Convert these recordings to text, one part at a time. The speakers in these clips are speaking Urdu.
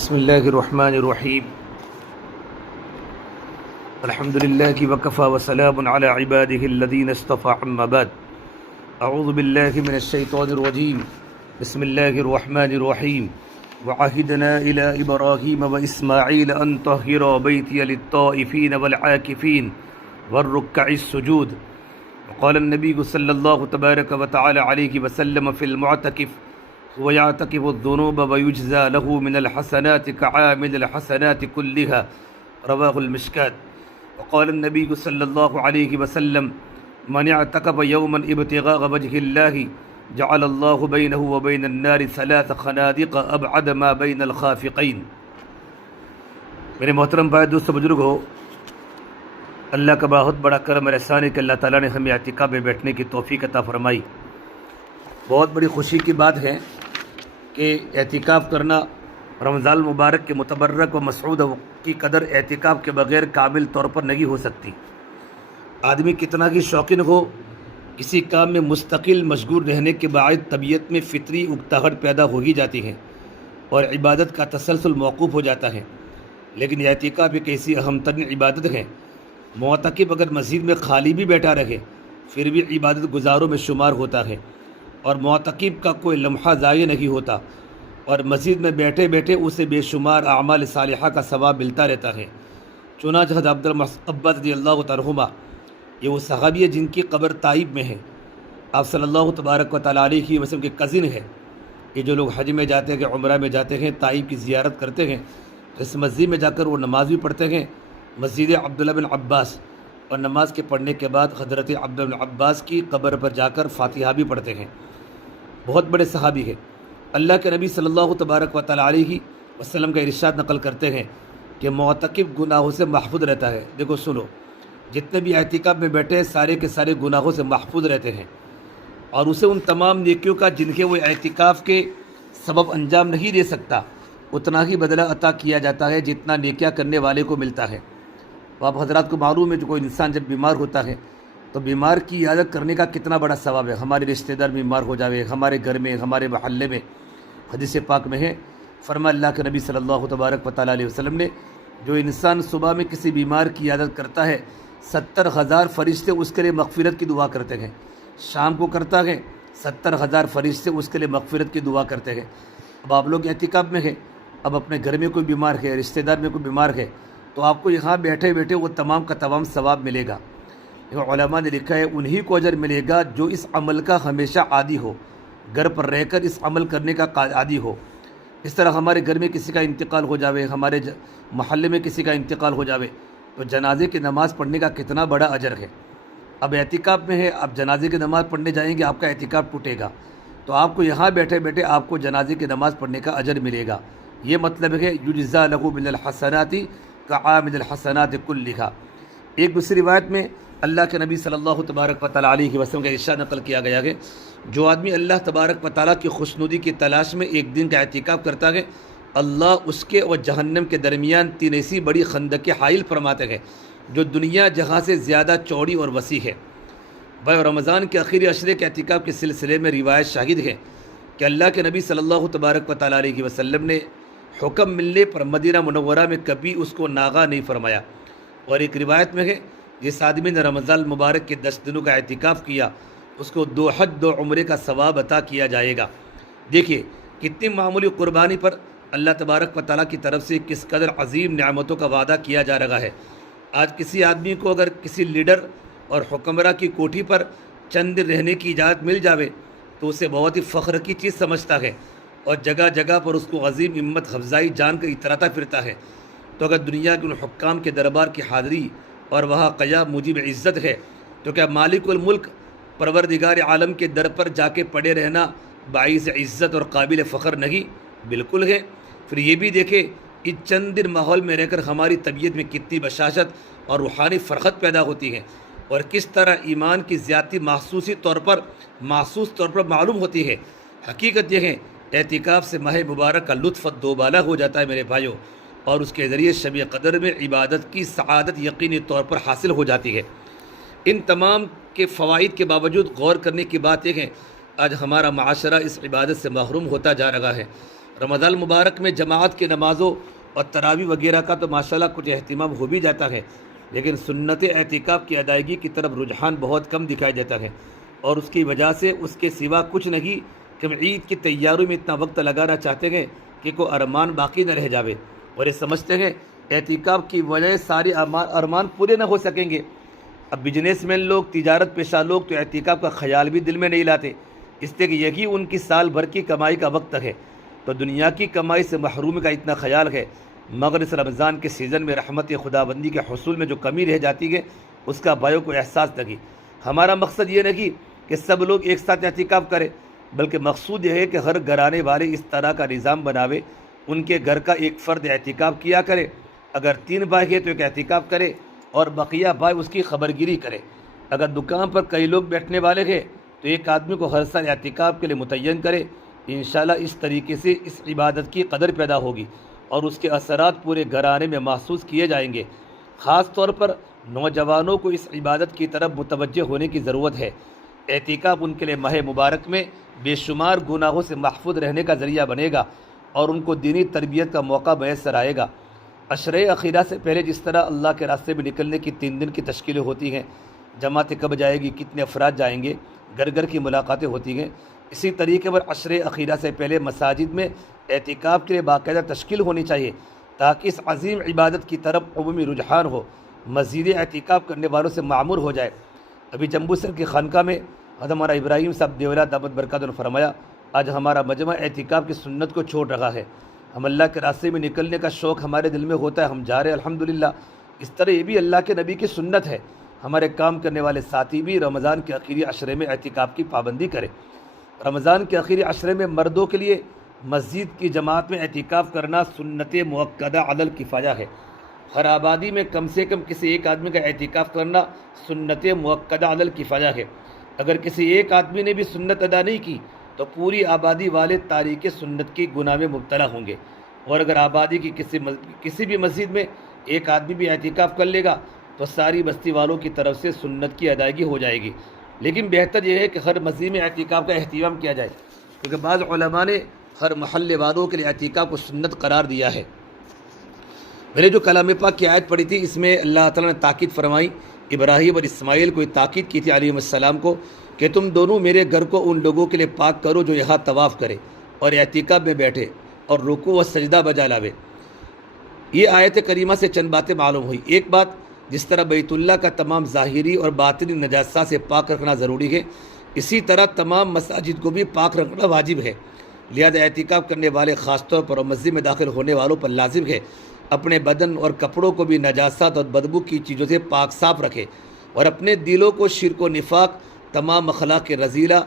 بسم الله الرحمن الرحيم. الحمد لله وكفى وسلام على عباده الذين اصطفى. أما بعد، أعوذ بالله من الشيطان الرجيم. بسم الله الرحمن الرحيم. وعهدنا إلى إبراهيم وإسماعيل أن طهرا بيتي للطائفين والعاكفين والركع السجود. وقال النبي صلى الله تبارك وتعالى عليه وسلم في المعتكف: هو يعتكف الذنوب ويجزى له من الحسنات كعامل الحسنات كلها. رواه المشكات. وقال النبي صلى الله عليه وسلم: من اعتكف يوما ابتغاء وجه الله جعل الله بينه وبين النار 3 خنادق ابعد ما بين الخافقين. میرے محترم بھائی، دوستو، بزرگ ہو، اللہ کا بہت بڑا کرم اور احسان ہے کہ اللہ تعالیٰ نے ہمیں اعتکاف میں بیٹھنے کی توفیق عطا فرمائی. بہت بڑی خوشی کی بات ہے کہ اعتکاف کرنا رمضان المبارک کے متبرک و مسعود کی قدر اعتکاف کے بغیر کامل طور پر نہیں ہو سکتی. آدمی کتنا ہی شوقین ہو، کسی کام میں مستقل مشغول رہنے کے باعث طبیعت میں فطری اکتاہٹ پیدا ہو ہی جاتی ہے اور عبادت کا تسلسل موقوف ہو جاتا ہے. لیکن اعتکاف ایک ایسی اہم ترین عبادت ہے. معتکف اگر مسجد میں خالی بھی بیٹھا رہے پھر بھی عبادت گزاروں میں شمار ہوتا ہے اور معتکف کا کوئی لمحہ ضائع نہیں ہوتا، اور مسجد میں بیٹھے بیٹھے اسے بے شمار اعمال صالحہ کا ثواب ملتا رہتا ہے. چنانچہ حضرت عبد العباس رضی اللہ تعالیٰ عنہ، یہ وہ صحابی ہے جن کی قبر طائف میں ہے. آپ صلی اللہ تبارک و تعالیٰ علیہ وسلم کے کزن ہے. یہ جو لوگ حج میں جاتے ہیں، عمرہ میں جاتے ہیں، طائف کی زیارت کرتے ہیں، اس مسجد میں جا کر وہ نماز بھی پڑھتے ہیں، مسجد عبداللہ بن عباس، اور نماز کے پڑھنے کے بعد حضرت عبداللہ بن عباس کی قبر پر جا کر فاتحہ بھی پڑھتے ہیں. بہت بڑے صحابی ہے. اللہ کے نبی صلی اللہ تبارک و تعالیٰ علیہ وسلم کا ارشاد نقل کرتے ہیں کہ معتکف گناہوں سے محفوظ رہتا ہے. دیکھو سنو، جتنے بھی اعتکاف میں بیٹھے ہیں سارے کے سارے گناہوں سے محفوظ رہتے ہیں، اور اسے ان تمام نیکیوں کا جن کے وہ اعتکاف کے سبب انجام نہیں دے سکتا اتنا ہی بدلہ عطا کیا جاتا ہے جتنا نیکیاں کرنے والے کو ملتا ہے. تو آپ حضرات کو معلوم ہے کہ کوئی انسان جب بیمار ہوتا ہے تو بیمار کی عیادت کرنے کا کتنا بڑا ثواب ہے. ہمارے رشتہ دار بیمار ہو جاوے، ہمارے گھر میں، ہمارے محلے میں، حدیث پاک میں ہے، فرمایا اللہ کے نبی صلی اللہ تبارک و تعالیٰ علیہ وسلم نے، جو انسان صبح میں کسی بیمار کی عیادت کرتا ہے 70,000 فرشتے اس کے لیے مغفرت کی دعا کرتے ہیں. شام کو کرتا ہے 70,000 فرشتے اس کے لیے مغفرت کی دعا کرتے ہیں. اب آپ لوگ اعتکاف میں ہیں، اب اپنے گھر میں کوئی بیمار ہے، رشتہ دار میں کوئی بیمار ہے، تو آپ کو یہاں بیٹھے بیٹھے وہ تمام کا تمام ثواب ملے گا. علماء نے لکھا ہے انہی کو اجر ملے گا جو اس عمل کا ہمیشہ عادی ہو، گھر پر رہ کر اس عمل کرنے کا عادی ہو. اس طرح ہمارے گھر میں کسی کا انتقال ہو جاوے، ہمارے محلے میں کسی کا انتقال ہو جاوے تو جنازے کی نماز پڑھنے کا کتنا بڑا اجر ہے. اب اعتکاف میں ہے، اب جنازے کی نماز پڑھنے جائیں گے آپ کا اعتکاف ٹوٹے گا، تو آپ کو یہاں بیٹھے بیٹھے آپ کو جنازے کی نماز پڑھنے کا اجر ملے گا. یہ مطلب ہے یجزا لہ من الحسنات کعامل الحسنات کلھا. ایک دوسری روایت میں اللہ کے نبی صلی اللہ تبارک و تعالیٰ علیہ وسلم کا ارشاد نقل کیا گیا ہے، جو آدمی اللہ تبارک و تعالیٰ کی خوشنودی کی تلاش میں ایک دن کا اعتکاف کرتا ہے، اللہ اس کے اور جہنم کے درمیان 3 ایسی بڑی خندقیں حائل فرماتے ہیں جو دنیا جہاں سے زیادہ چوڑی اور وسیع ہے. بھائی، رمضان کے آخری عشرے کے اعتکاف کے سلسلے میں روایت شاہد ہے کہ اللہ کے نبی صلی اللہ تبارک و تعالیٰ علیہ وسلم نے حکم ملنے پر مدینہ منورہ میں کبھی اس کو ناغا نہیں فرمایا. اور ایک روایت میں ہے جس آدمی نے رمضان المبارک کے 10 دنوں کا اعتکاف کیا اس کو 2 حج 2 عمرے کا ثواب عطا کیا جائے گا. دیکھیے کتنی معمولی قربانی پر اللہ تبارک و تعالیٰ کی طرف سے کس قدر عظیم نعمتوں کا وعدہ کیا جا رہا ہے. آج کسی آدمی کو اگر کسی لیڈر اور حکمراں کی کوٹھی پر چند دن رہنے کی اجازت مل جاوے تو اسے بہت ہی فخر کی چیز سمجھتا ہے اور جگہ جگہ پر اس کو عظیم ہمت افزائی جان کر اتراتا پھرتا ہے. تو اگر دنیا کے ان حکام کے دربار کی حاضری اور وہاں قیام موجب عزت ہے تو کیا مالک الملک پروردگار عالم کے در پر جا کے پڑے رہنا باعث عزت اور قابل فخر نہیں؟ بالکل ہے. پھر یہ بھی دیکھیں کہ چند دن ماحول میں رہ کر ہماری طبیعت میں کتنی بشاشت اور روحانی فرحت پیدا ہوتی ہے، اور کس طرح ایمان کی زیادتی محسوس طور پر معلوم ہوتی ہے. حقیقت یہ ہے اعتکاف سے ماہ مبارک کا لطف دوبالا ہو جاتا ہے میرے بھائیوں، اور اس کے ذریعے شب قدر میں عبادت کی سعادت یقینی طور پر حاصل ہو جاتی ہے. ان تمام کے فوائد کے باوجود غور کرنے کی بات یہ ہے آج ہمارا معاشرہ اس عبادت سے محروم ہوتا جا رہا ہے. رمضان مبارک میں جماعت کی نمازوں اور تراویح وغیرہ کا تو ماشاءاللہ کچھ اہتمام ہو بھی جاتا ہے، لیکن سنت اعتکاف کی ادائیگی کی طرف رجحان بہت کم دکھائی دیتا ہے، اور اس کی وجہ سے اس کے سوا کچھ نہیں کہ ہم عید کی تیاریوں میں اتنا وقت لگانا چاہتے ہیں کہ کوئی ارمان باقی نہ رہ جاوے، اور یہ سمجھتے ہیں اعتکاف کی وجہ سے سارے ارمان پورے نہ ہو سکیں گے۔ اب بزنس مین لوگ، تجارت پیشہ لوگ تو اعتکاف کا خیال بھی دل میں نہیں لاتے، اس لیے کہ یہی ان کی سال بھر کی کمائی کا وقت ہے، تو دنیا کی کمائی سے محرومی کا اتنا خیال ہے، مگر اس رمضان کے سیزن میں رحمت خداوندی کے حصول میں جو کمی رہ جاتی ہے اس کا بھائیوں کو احساس لگی۔ ہمارا مقصد یہ نہیں کہ سب لوگ ایک ساتھ اعتکاف کریں، بلکہ مقصود یہ ہے کہ ہر گھرانے والے اس طرح کا نظام بناوے، ان کے گھر کا ایک فرد اعتکاف کیا کرے، اگر 3 بھائی ہے تو ایک اعتکاف کرے اور بقیہ بھائی اس کی خبرگیری کرے۔ اگر دکان پر کئی لوگ بیٹھنے والے ہیں تو ایک آدمی کو ہر سال اعتکاف کے لیے متعین کرے، انشاءاللہ اس طریقے سے اس عبادت کی قدر پیدا ہوگی اور اس کے اثرات پورے گھرانے میں محسوس کیے جائیں گے۔ خاص طور پر نوجوانوں کو اس عبادت کی طرف متوجہ ہونے کی ضرورت ہے۔ اعتکاف ان کے لیے ماہ مبارک میں بے شمار گناہوں سے محفوظ رہنے کا ذریعہ بنے گا اور ان کو دینی تربیت کا موقع میسر آئے گا۔ عشرۂ اخیرہ سے پہلے جس طرح اللہ کے راستے میں نکلنے کی 3 دن کی تشکیلیں ہوتی ہیں، جماعتیں کب جائے گی، کتنے افراد جائیں گے، گھر گھر کی ملاقاتیں ہوتی ہیں، اسی طریقے پر عشرۂ اخیرہ سے پہلے مساجد میں اعتکاف کے لیے باقاعدہ تشکیل ہونی چاہیے تاکہ اس عظیم عبادت کی طرف عمومی رجحان ہو، مزید اعتکاف کرنے والوں سے معمور ہو جائے۔ ابھی جمبو سر کی خانقاہ میں حضرت ہمارا ابراہیم صاحب دیولہ دامت برکاتہ نے فرمایا، آج ہمارا مجمع اعتکاف کی سنت کو چھوڑ رہا ہے، ہم اللہ کے راستے میں نکلنے کا شوق ہمارے دل میں ہوتا ہے، ہم جا رہے ہیں الحمدللہ۔ اس طرح یہ بھی اللہ کے نبی کی سنت ہے، ہمارے کام کرنے والے ساتھی بھی رمضان کے آخری عشرے میں اعتکاف کی پابندی کریں۔ رمضان کے آخری عشرے میں مردوں کے لیے مسجد کی جماعت میں اعتکاف کرنا سنت مؤکدہ علی الکفایہ ہے۔ ہر آبادی میں کم سے کم کسی ایک آدمی کا اعتکاف کرنا سنت مؤکدہ علی الکفایہ ہے۔ اگر کسی ایک آدمی نے بھی سنت ادا نہیں کی تو پوری آبادی والے تاریک سنت کی گناہ میں مبتلا ہوں گے، اور اگر آبادی کی کسی بھی مسجد میں ایک آدمی بھی اعتکاف کر لے گا تو ساری بستی والوں کی طرف سے سنت کی ادائیگی ہو جائے گی۔ لیکن بہتر یہ ہے کہ ہر مسجد میں اعتکاف کا اہتمام کیا جائے، کیونکہ بعض علماء نے ہر محلے والوں کے لیے اعتکاف کو سنت قرار دیا ہے۔ میں نے جو کلام پاک کی آیت پڑھی تھی، اس میں اللہ تعالیٰ نے تاکید فرمائی، ابراہیم اور اسماعیل کو تاکید کی تھی علیہ السلام کو کہ تم دونوں میرے گھر کو ان لوگوں کے لیے پاک کرو جو یہاں طواف کرے اور اعتکاف میں بیٹھے اور رکوع و سجدہ بجا لاوے۔ یہ آیت کریمہ سے چند باتیں معلوم ہوئی۔ ایک بات، جس طرح بیت اللہ کا تمام ظاہری اور باطنی نجاست سے پاک رکھنا ضروری ہے، اسی طرح تمام مساجد کو بھی پاک رکھنا واجب ہے۔ لہذا اعتکاف کرنے والے خاص طور پر اور مسجد میں داخل ہونے والوں پر لازم ہے اپنے بدن اور کپڑوں کو بھی نجاست اور بدبو کی چیزوں سے پاک صاف رکھے، اور اپنے دلوں کو شرک و نفاق، تمام اخلاق رذیلہ،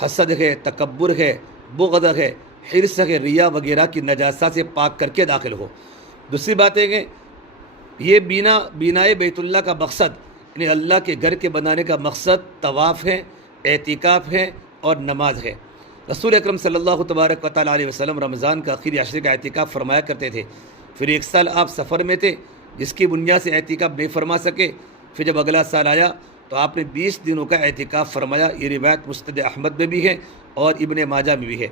حسد ہے، تکبر ہے، بغض ہے، حرص ہے، ریا وغیرہ کی نجاست سے پاک کر کے داخل ہو۔ دوسری بات ہے کہ یہ بینائے بیت اللہ کا مقصد، یعنی اللہ کے گھر کے بنانے کا مقصد طواف ہے، اعتکاف ہے اور نماز ہے۔ رسول اکرم صلی اللہ تبارک و تعالیٰ علیہ وسلم رمضان کا آخری عشرے کا اعتکاف فرمایا کرتے تھے۔ پھر ایک سال آپ سفر میں تھے جس کی بنیاد سے اعتکاف نہیں فرما سکے، پھر جب اگلا سال آیا تو آپ نے 20 دنوں کا اعتکاف فرمایا۔ یہ روایت مسند احمد میں بھی ہے اور ابن ماجہ میں بھی ہے۔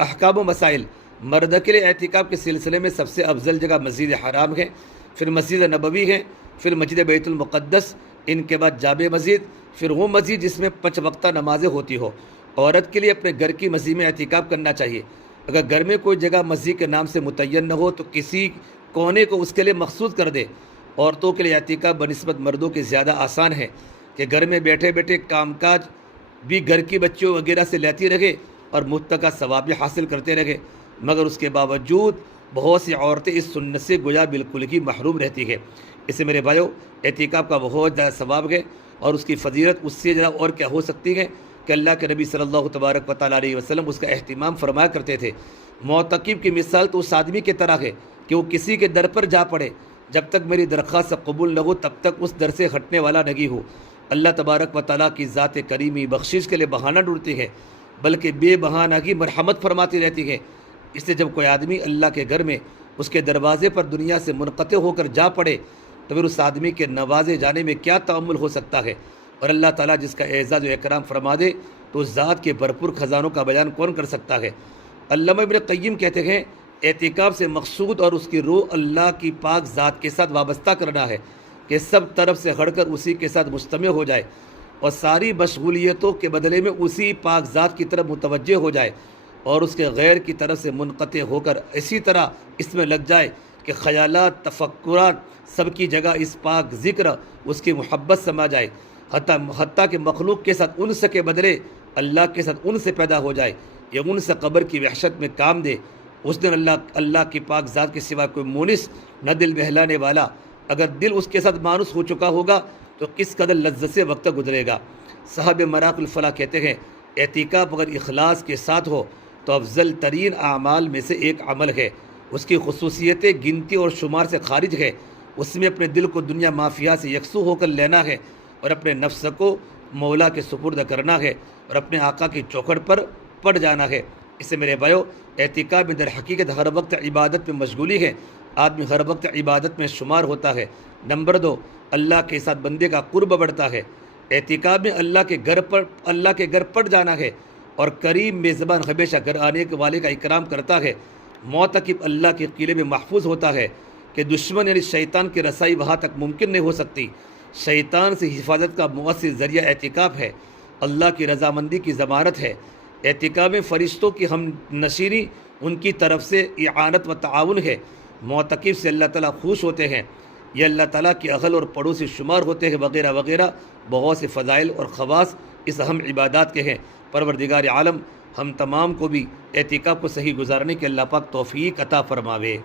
احکام و مسائل، مرد کے لیے اعتکاف کے سلسلے میں سب سے افضل جگہ مسجد حرام ہے، پھر مسجد نبوی ہے، پھر مسجد بیت المقدس، ان کے بعد جامع مسجد، پھر وہ مسجد جس میں 5 وقتہ نمازیں ہوتی ہو۔ عورت کے لیے اپنے گھر کی مسجد میں اعتکاف کرنا چاہیے۔ اگر گھر میں کوئی جگہ مسجد کے نام سے متعین نہ ہو تو کسی کونے کو اس کے لیے مخصوص کر دے۔ عورتوں کے لیے اعتکاف بنسبت مردوں کے زیادہ آسان ہے کہ گھر میں بیٹھے بیٹھے کام کاج بھی گھر کی بچیوں وغیرہ سے لیتی رہے اور متقا ثواب بھی حاصل کرتے رہے، مگر اس کے باوجود بہت سی عورتیں اس سنت سے گویا بالکل ہی محروم رہتی ہے۔ اس سے میرے بھائیو، اعتکاف کا بہت زیادہ ثواب ہے اور اس کی فضیلت اس سے زیادہ اور کیا ہو سکتی ہے کہ اللہ کے نبی صلی اللہ تبارک و تعالیٰ علیہ وسلم اس کا اہتمام فرمایا کرتے تھے۔ معتکف کی مثال تو اس آدمی کی طرح ہے کہ وہ کسی کے در پر جا پڑے، جب تک میری درخواست قبول نہ ہو تب تک اس در سے ہٹنے والا نہیں ہو۔ اللہ تبارک و تعالیٰ کی ذات کریمی بخشش کے لیے بہانہ ڈھونڈتی ہے، بلکہ بے بہانہ کی مرحمت فرماتی رہتی ہے۔ اس لیے جب کوئی آدمی اللہ کے گھر میں اس کے دروازے پر دنیا سے منقطع ہو کر جا پڑے تو پھر اس آدمی کے نوازے جانے میں کیا تأمل ہو سکتا ہے، اور اللہ تعالیٰ جس کا اعزاز و اکرام فرما دے تو اس ذات کے بھرپور خزانوں کا بیان کون کر سکتا ہے۔ علامہ ابن قیم کہتے ہیں اعتکاف سے مقصود اور اس کی روح اللہ کی پاک ذات کے ساتھ وابستہ کرنا ہے کہ سب طرف سے ہٹ کر اسی کے ساتھ مجتمع ہو جائے اور ساری مشغولیتوں کے بدلے میں اسی پاک ذات کی طرف متوجہ ہو جائے اور اس کے غیر کی طرف سے منقطع ہو کر اسی طرح اس میں لگ جائے کہ خیالات تفکرات سب کی جگہ اس پاک ذکر اس کی محبت سما جائے، حتیٰ کہ مخلوق کے ساتھ انس کے بدلے اللہ کے ساتھ انس پیدا ہو جائے۔ یہ انس قبر کی وحشت میں کام دے۔ اس دن اللہ کی پاک ذات کے سوا کوئی مونس نہ دل بہلانے والا۔ اگر دل اس کے ساتھ مانوس ہو چکا ہوگا تو کس قدر لذت سے وقت گزرے گا۔ صاحب مراق الفلاح کہتے ہیں اعتکاف اگر اخلاص کے ساتھ ہو تو افضل ترین اعمال میں سے ایک عمل ہے۔ اس کی خصوصیتیں گنتی اور شمار سے خارج ہے۔ اس میں اپنے دل کو دنیا مافیا سے یکسو ہو کر لینا ہے اور اپنے نفس کو مولا کے سپرد کرنا ہے اور اپنے آقا کی چوکھٹ پر پڑ جانا ہے۔ اس سے میرے بھائیو اعتکاف میں در حقیقت ہر وقت عبادت میں مشغولی ہے۔ آدمی ہر وقت عبادت میں شمار ہوتا ہے۔ نمبر 2، اللہ کے ساتھ بندے کا قرب بڑھتا ہے۔ اعتکاف میں اللہ کے گھر پڑ جانا ہے اور کریم میزبان ہمیشہ گھر آنے والے کا اکرام کرتا ہے۔ معتکف اللہ کے قلعے میں محفوظ ہوتا ہے کہ دشمن یعنی شیطان کی رسائی وہاں تک ممکن نہیں ہو سکتی۔ شیطان سے حفاظت کا مؤثر ذریعہ اعتکاف ہے، اللہ کی رضامندی کی ضمانت ہے۔ اعتکاف میں فرشتوں کی ہم نشینی ان کی طرف سے اعانت و تعاون ہے۔ معتکف سے اللہ تعالیٰ خوش ہوتے ہیں، یہ اللہ تعالیٰ کی اہل اور پڑوسی شمار ہوتے ہیں، وغیرہ وغیرہ بہت سے فضائل اور خواص اس اہم عبادات کے ہیں۔ پروردگار عالم ہم تمام کو بھی اعتکاف کو صحیح گزارنے کے اللہ پاک توفیق عطا فرماوے۔